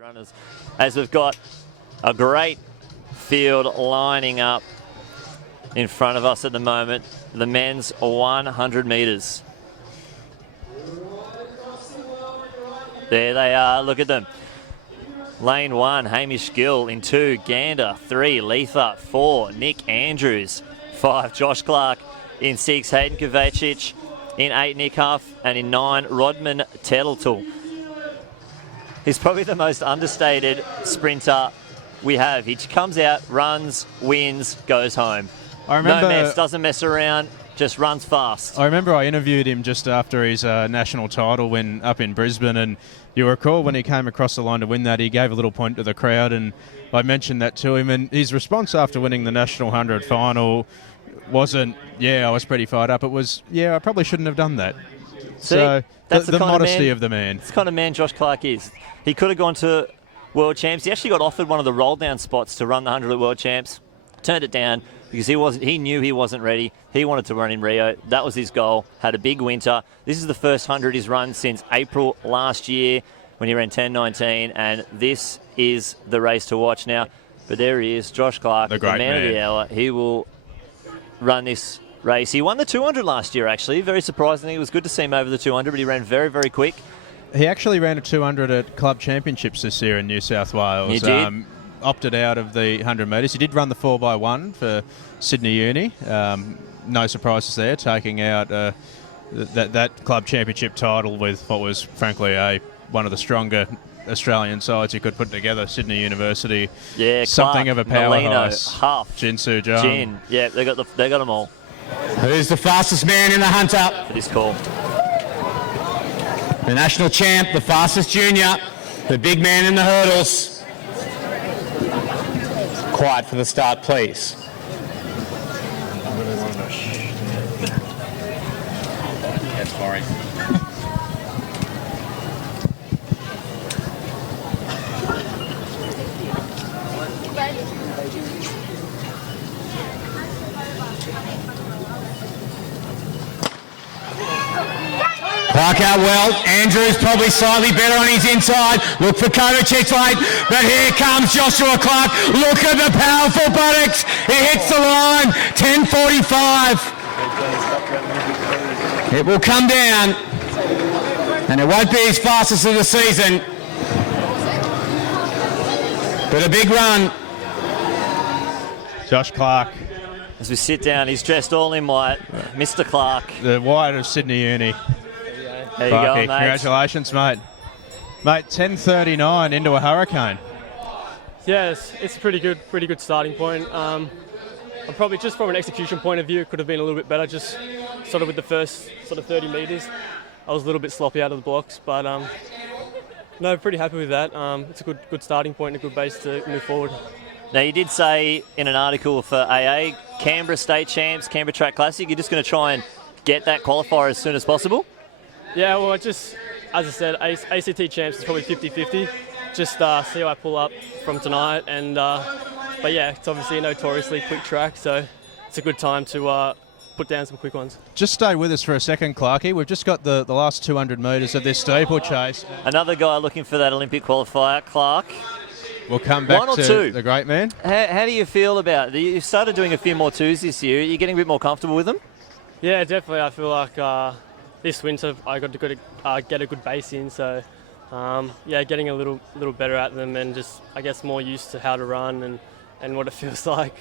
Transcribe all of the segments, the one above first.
runners, as we've got a great field lining up in front of us at the moment. The men's 100 metres. There they are, look at them. Lane 1, Hamish Gill. In 2, Gander. 3, Letha. 4, Nick Andrews. 5, Josh Clarke. In 6, Hayden Kovacic. In 8, Nick Huff. And in 9, Rodman Tettletle. He's probably the most understated sprinter we have. He comes out, runs, wins, goes home. I remember, no mess, doesn't mess around, just runs fast. I remember I interviewed him just after his national title win up in Brisbane, and you recall when he came across the line to win that, he gave a little point to the crowd, and I mentioned that to him, and his response after winning the National 100 final wasn't, yeah, I was pretty fired up. It was, yeah, I probably shouldn't have done that. See, so that's the modesty of the man. It's the kind of man Josh Clarke is. He could have gone to World Champs. He actually got offered one of the roll-down spots to run the 100 at World Champs. Turned it down because he knew he wasn't ready. He wanted to run in Rio. That was his goal. Had a big winter. This is the first 100 he's run since April last year when he ran 10:19, and this is the race to watch now. But there he is, Josh Clarke, the man of the hour. He will run this race. He won the 200 last year, actually. Very surprisingly. It was good to see him over the 200, but he ran very, very quick. He actually ran a 200 at club championships this year in New South Wales. He did. Opted out of the 100 metres. He did run the 4x1 for Sydney Uni. No surprises there, taking out that club championship title with what was, frankly, one of the stronger Australian sides you could put together. Sydney University. Yeah, something Clarke, of a powerhouse. Molino, Huff, Jinsu Zhang. Jin. Yeah, they got them all. Who's the fastest man in the hunter? For this call. The national champ, the fastest junior, the big man in the hurdles. Quiet for the start, please. That's boring. Clarke out well. Andrews probably slightly better on his inside. Look for Kovacic late, but here comes Joshua Clarke. Look at the powerful buttocks. He hits the line. 10:45. It will come down, and it won't be his fastest of the season, but a big run. Josh Clarke. As we sit down, he's dressed all in white. Mr. Clarke. The white of Sydney Uni. There you go, mate. Congratulations, mate. Mate, 10:39 into a hurricane. Yeah, it's a pretty good starting point. I'm probably, just from an execution point of view, it could have been a little bit better. Just sort of with the first sort of 30 metres, I was a little bit sloppy out of the blocks, but no, pretty happy with that. It's a good starting point and a good base to move forward. Now, you did say in an article for AA, Canberra State Champs, Canberra Track Classic, you're just going to try and get that qualifier as soon as possible? Yeah, well, as I said, ACT Champs is probably 50-50. Just see how I pull up from tonight. And but yeah, it's obviously a notoriously quick track, so it's a good time to put down some quick ones. Just stay with us for a second, Clarkey. We've just got the last 200 metres of this steeplechase. Another guy looking for that Olympic qualifier, Clarke. We'll come back to the great man. How do you feel about it? You've started doing a few more twos this year. Are you getting a bit more comfortable with them? Yeah, definitely. I feel like this winter I got to get a good base in, so yeah, getting a little better at them and just, I guess, more used to how to run and what it feels like.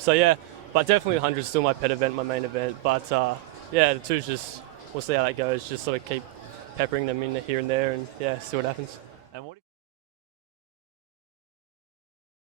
So yeah, but definitely the 100 is still my pet event, my main event. But yeah, the twos, just we'll see how that goes. Just sort of keep peppering them in here and there, and yeah, see what happens.